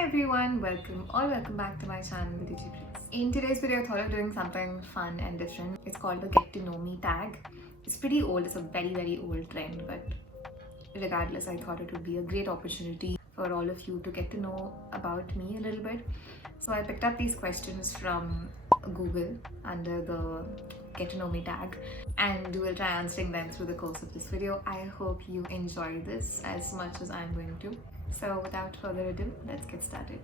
Hi everyone, welcome back to my channel, the Digipriths. In today's video, I thought of doing something fun and different. It's called the Get to Know Me tag. It's pretty old, it's a very old trend, but regardless, I thought it would be a great opportunity for all of you to get to know about me a little bit. So I picked up these questions from Google under the Get to Know Me tag, and we'll try answering them through the course of this video. I hope you enjoy this as much as I'm going to. So without further ado, let's get started.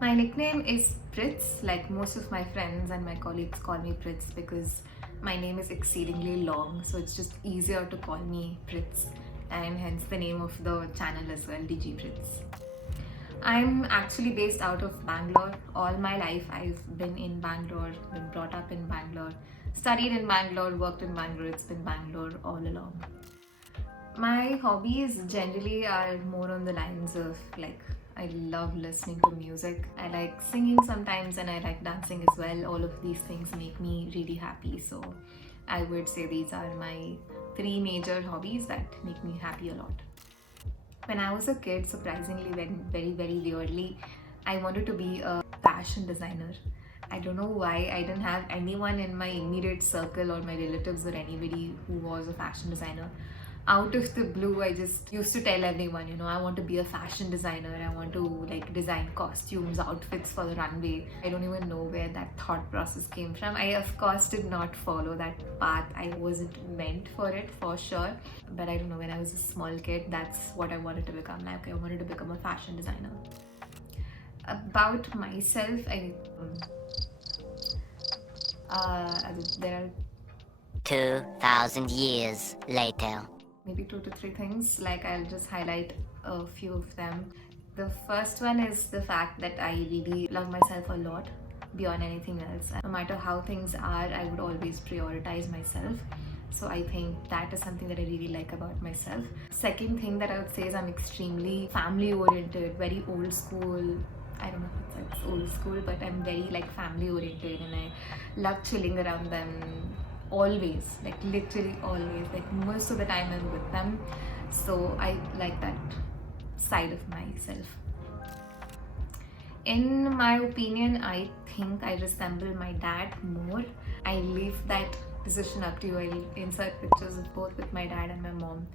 My nickname is Priths. Like most of my friends and my colleagues call me Priths because my name is exceedingly long, so it's just easier to call me Priths, and hence the name of the channel as well, Digipriths. I'm actually based out of Bangalore. All my life I've been in Bangalore, been brought up in Bangalore, studied in Bangalore, worked in Bangalore. It's been Bangalore all along. My hobbies generally are more on the lines of like, I love listening to music. I like singing sometimes and I like dancing as well. All of these things make me really happy. So I would say these are my three major hobbies that make me happy a lot. When I was a kid, surprisingly, very weirdly, I wanted to be a fashion designer. I don't know why. I didn't have anyone in my immediate circle or my relatives or anybody who was a fashion designer. Out of the blue, I just used to tell everyone, I want to be a fashion designer. I want to like design costumes, outfits for the runway. I don't even know where that thought process came from. I of course did not follow that path. I wasn't meant for it for sure. But I don't know, when I was a small kid, that's what I wanted to become. Like I wanted to become a fashion designer. About myself, there are 2,000 years later. Maybe 2 to 3 things. Like I'll just highlight a few of them. The first one is the fact that I really love myself a lot beyond anything else. No matter how things are, I would always prioritize myself. So I think that is something that I really like about myself. Second thing that I would say is I'm extremely family oriented, very old school. I don't know if it's old school, but I'm very like family oriented and I love chilling around them always, like literally always, like most of the time I'm with them. So I like that side of myself. In my opinion, I think I resemble my dad more. I leave that decision up to you. I'll insert pictures of both with my dad and my mom.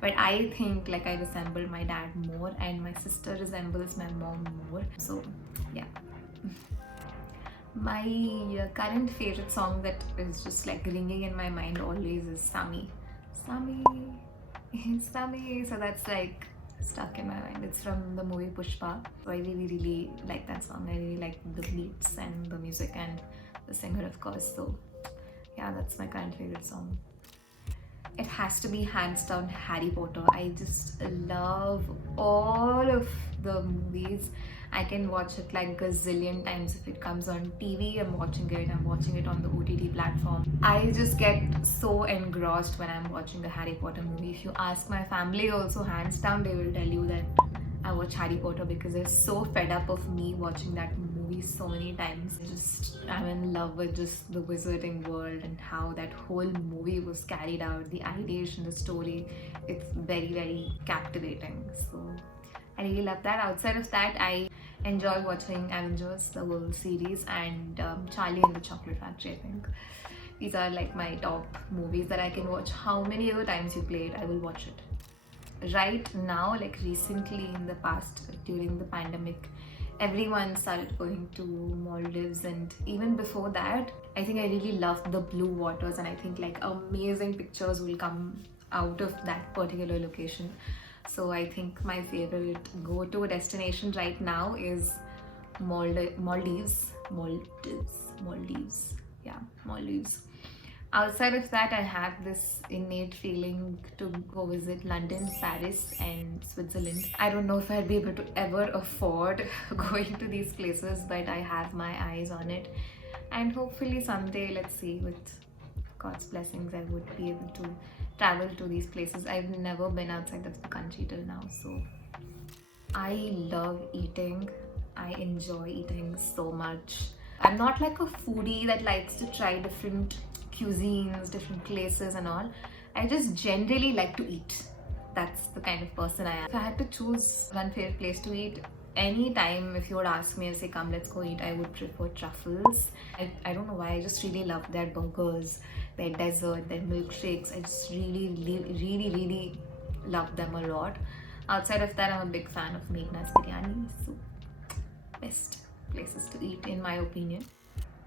But I think like I resemble my dad more and my sister resembles my mom more. So yeah. My current favorite song that is just like ringing in my mind always is Sami. Sami. So that's like stuck in my mind. It's from the movie Pushpa. So I really like that song. I really like the beats and the music and the singer, of course. So yeah, that's my current favorite song. It has to be hands down Harry Potter. I just love all of the movies. I can watch it like gazillion times. If it comes on TV, I'm watching it on the OTT platform. I just get so engrossed when I'm watching the Harry Potter movie. If you ask my family also, hands down, they will tell you that I watch Harry Potter because they're so fed up of me watching that movie so many times. I'm in love with just the wizarding world and how that whole movie was carried out, the ideation, the story. It's very captivating. So I really love that. Outside of that, I enjoy watching Avengers, the whole series, and Charlie and the Chocolate Factory, I think. These are like my top movies that I can watch. How many other times you play it, I will watch it. Right now, like recently in the past, during the pandemic, everyone started going to Maldives, and even before that, I think I really loved the blue waters, and I think like amazing pictures will come out of that particular location. So I think my favorite go-to destination right now is Maldives. Yeah, Maldives. Outside of that, I have this innate feeling to go visit London, Paris, and Switzerland. I don't know if I'll be able to ever afford going to these places, but I have my eyes on it. And hopefully someday, let's see, with God's blessings, I would be able to travel to these places. I've never been outside of the country till now, so I love eating. I enjoy eating so much. I'm not like a foodie that likes to try different cuisines, different places and all. I just generally like to eat. That's the kind of person I am. If I had to choose one favorite place to eat, any time if you would ask me and say come let's go eat, I would prefer truffles. I don't know why, I just really love their burgers, their dessert, their milkshakes. I just really love them a lot. Outside of that, I'm a big fan of Meghna's biryani. So best places to eat in my opinion.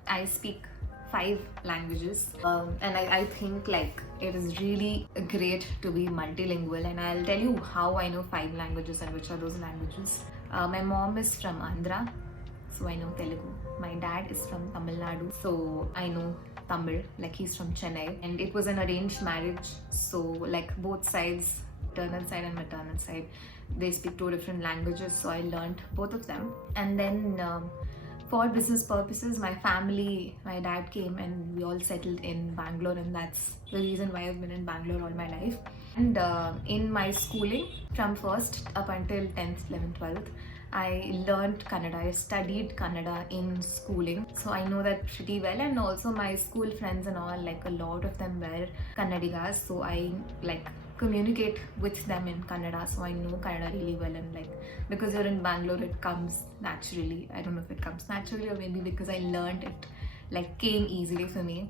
I speak 5 languages, and I think like it is really great to be multilingual, and I'll tell you how I know 5 languages and which are those languages. My mom is from Andhra, so I know Telugu. My dad is from Tamil Nadu, so I know Tamil, like he's from Chennai, and it was an arranged marriage, so like both sides, paternal side and maternal side, they speak 2 different languages, so I learned both of them. And then for business purposes, my family, my dad came and we all settled in Bangalore, and that's the reason why I've been in Bangalore all my life. And in my schooling, from first up until 10th, 11th, 12th, I learned Kannada. I studied Kannada in schooling, so I know that pretty well. And also my school friends and all, like a lot of them were Kannadigas, so I like communicate with them in Kannada, so I know Kannada really well. And like because you're in Bangalore, it comes naturally. I don't know if it comes naturally or maybe because I learned it, like came easily for me.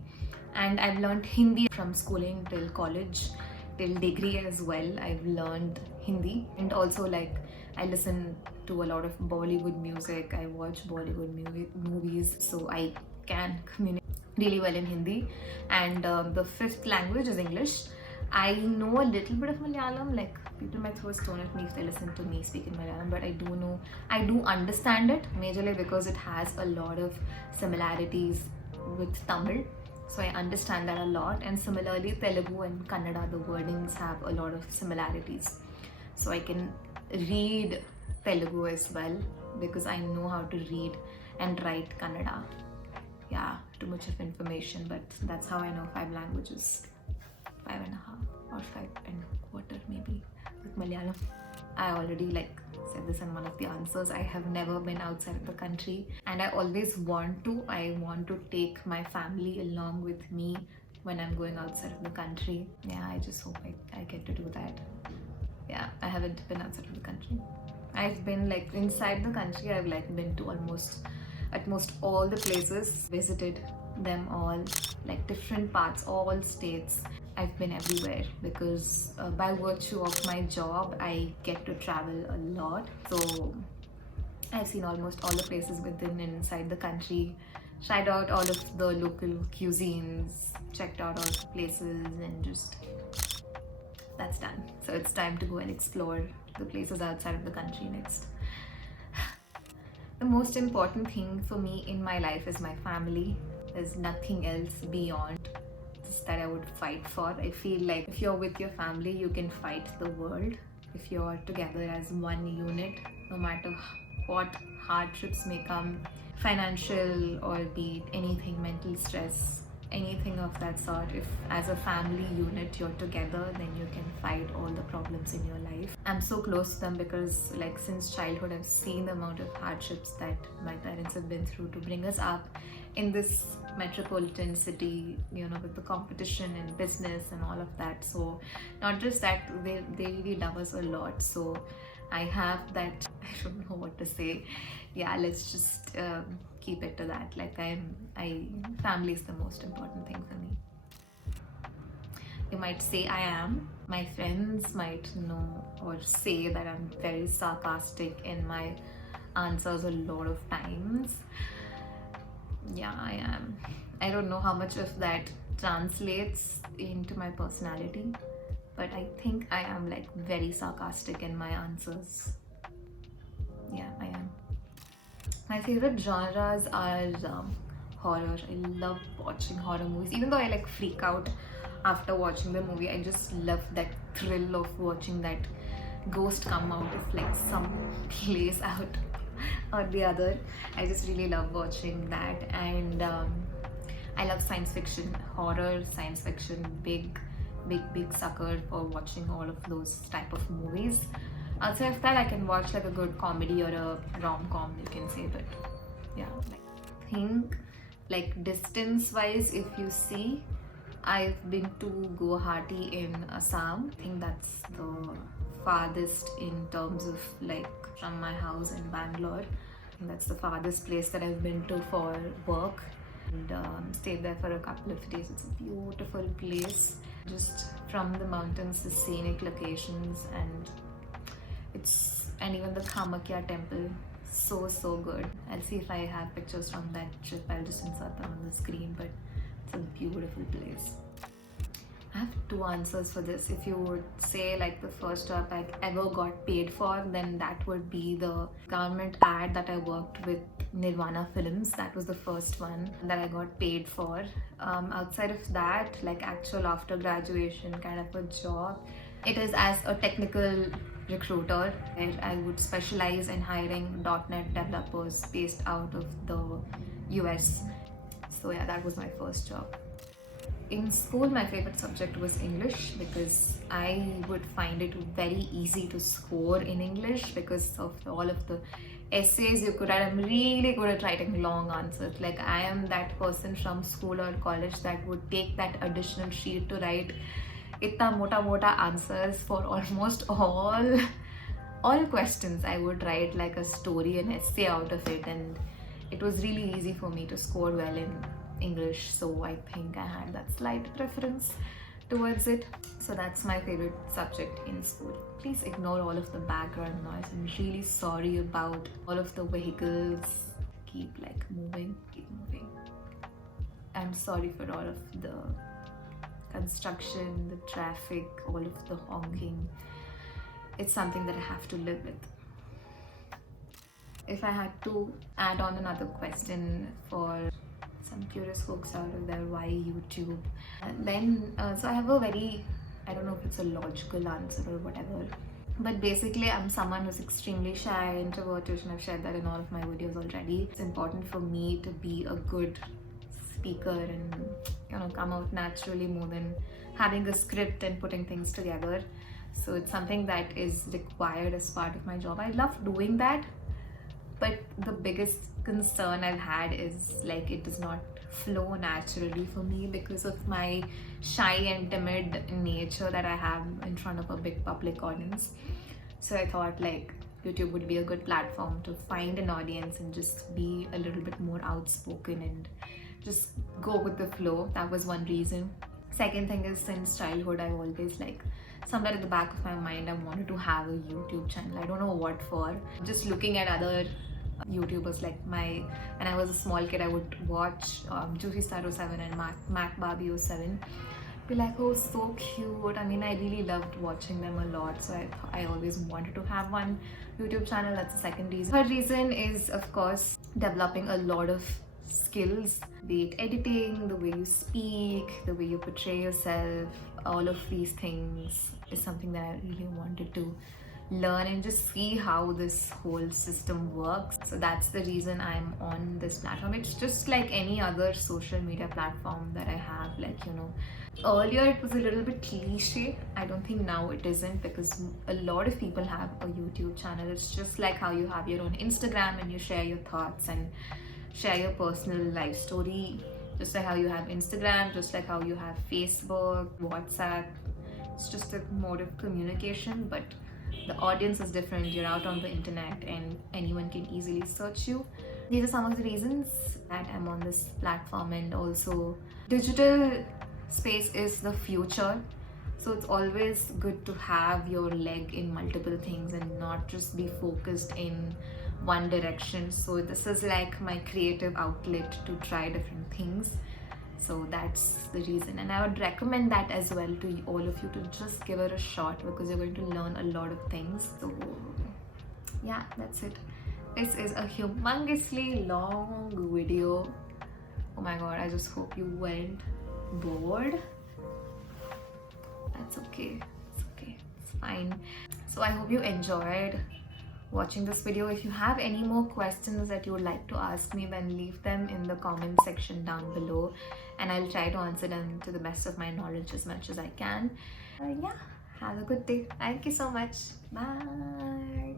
And I've learned Hindi from schooling till college, till degree as well. I've learned Hindi, and also like I listen to a lot of Bollywood music. I watch Bollywood movies, so I can communicate really well in Hindi. And the 5th language is English. I know a little bit of Malayalam, like people might throw a stone at me if they listen to me speak in Malayalam, but I do understand it majorly because it has a lot of similarities with Tamil, so I understand that a lot. And similarly, Telugu and Kannada, the wordings have a lot of similarities, so I can read Telugu as well because I know how to read and write Kannada. Yeah, too much of information, but that's how I know 5 languages. 5.5 or 5.25 maybe with Malayalam. I already like said this in one of the answers. I have never been outside of the country, and I always want to. I want to take my family along with me when I'm going outside of the country. Yeah, I just hope I get to do that. Yeah, I haven't been outside of the country. I've been like inside the country. I've like been to at most all the places, visited them all, like different parts, all states. I've been everywhere because by virtue of my job, I get to travel a lot. So I've seen almost all the places within and inside the country, tried out all of the local cuisines, checked out all the places, and just that's done. So it's time to go and explore the places outside of the country next. The most important thing for me in my life is my family. There's nothing else beyond this that I would fight for. I feel like if you're with your family, you can fight the world. If you're together as one unit, no matter what hardships may come, financial or be it anything, mental stress, anything of that sort, if as a family unit you're together, then you can fight all the problems in your life. I'm so close to them because like since childhood I've seen the amount of hardships that my parents have been through to bring us up in this metropolitan city, you know, with the competition and business and all of that. So not just that, they really love us a lot. So I have that, I don't know what to say. Yeah, let's just keep it to that. Like family is the most important thing for me. You might say I am. My friends might know or say that I'm very sarcastic in my answers a lot of times. Yeah, I am. I don't know how much of that translates into my personality, but I think I am like very sarcastic in my answers. Yeah, I am. My favorite genres are horror. I love watching horror movies. Even though I like freak out after watching the movie, I just love that thrill of watching that ghost come out of like some place out or the other. I just really love watching that. And I love science fiction, horror, science fiction, big sucker for watching all of those type of movies. Outside of that, I can watch like a good comedy or a rom-com, you can say, but yeah, like think like distance wise, if you see, I've been to Guwahati in Assam. I think that's the farthest in terms of like from my house in Bangalore. I think that's the farthest place that I've been to for work, and stayed there for a couple of days. It's a beautiful place, just from the mountains, the scenic locations, and even the Kamakya temple, so good. I'll see if I have pictures from that trip. I'll just insert them on the screen, but it's a beautiful place. I have two answers for this. If you would say like the first job I ever got paid for, then that would be the government ad that I worked with Nirvana Films. That was the first one that I got paid for. Outside of that, like actual after graduation kind of a job, it is as a technical recruiter where I would specialize in hiring .NET developers based out of the US. So yeah, that was my first job. In school, my favorite subject was English because I would find it very easy to score in English because of all of the essays you could write. I'm really good at writing long answers. Like I am that person from school or college that would take that additional sheet to write itna mota answers for almost all questions. I would write like a story, an essay out of it, and it was really easy for me to score well in English, so I think I had that slight preference towards it. So that's my favorite subject in school. Please ignore all of the background noise. I'm really sorry about all of the vehicles. Keep moving. I'm sorry for all of the construction, the traffic, all of the honking. It's something that I have to live with. If I had to add on another question for some curious folks out there, why YouTube? Then, so I have a very, I don't know if it's a logical answer or whatever, but basically I'm someone who's extremely shy, introverted, and I've shared that in all of my videos already. It's important for me to be a good speaker and come out naturally more than having a script and putting things together. So it's something that is required as part of my job. I love doing that, but the biggest concern I've had is like it does not flow naturally for me because of my shy and timid nature that I have in front of a big public audience. So I thought like YouTube would be a good platform to find an audience and just be a little bit more outspoken and just go with the flow. That was one reason. Second thing is, since childhood I've always somewhere at the back of my mind I wanted to have a YouTube channel. I don't know what for. Just looking at other YouTubers, when I was a small kid I would watch Juicy Star 07 and Mac Barbie 07. Be like, oh, so cute. I mean, I really loved watching them a lot, so I always wanted to have one YouTube channel. That's the second reason. Third reason is, of course, developing a lot of skills, be it editing, the way you speak, the way you portray yourself. All of these things is something that I really wanted to learn and just see how this whole system works. So that's the reason I'm on this platform. It's just like any other social media platform that I have. Earlier it was a little bit cliche. I don't think now it isn't, because a lot of people have a YouTube channel. It's just like how you have your own Instagram and you share your thoughts and share your personal life story, just like how you have Instagram, just like how you have Facebook, WhatsApp. It's just a mode of communication, but the audience is different. You're out on the internet and anyone can easily search you. These are some of the reasons that I'm on this platform. And also, digital space is the future, so it's always good to have your leg in multiple things and not just be focused in one direction. So this is like my creative outlet to try different things. So that's the reason, and I would recommend that as well to all of you, to just give it a shot, because you're going to learn a lot of things. So yeah, that's it. This is a humongously long video. Oh my god, I just hope you weren't bored. That's okay, it's fine. So I hope you enjoyed watching this video. If you have any more questions that you would like to ask me, then leave them in the comment section down below and I'll try to answer them to the best of my knowledge as much as I can. Yeah, have a good day. Thank you so much. Bye.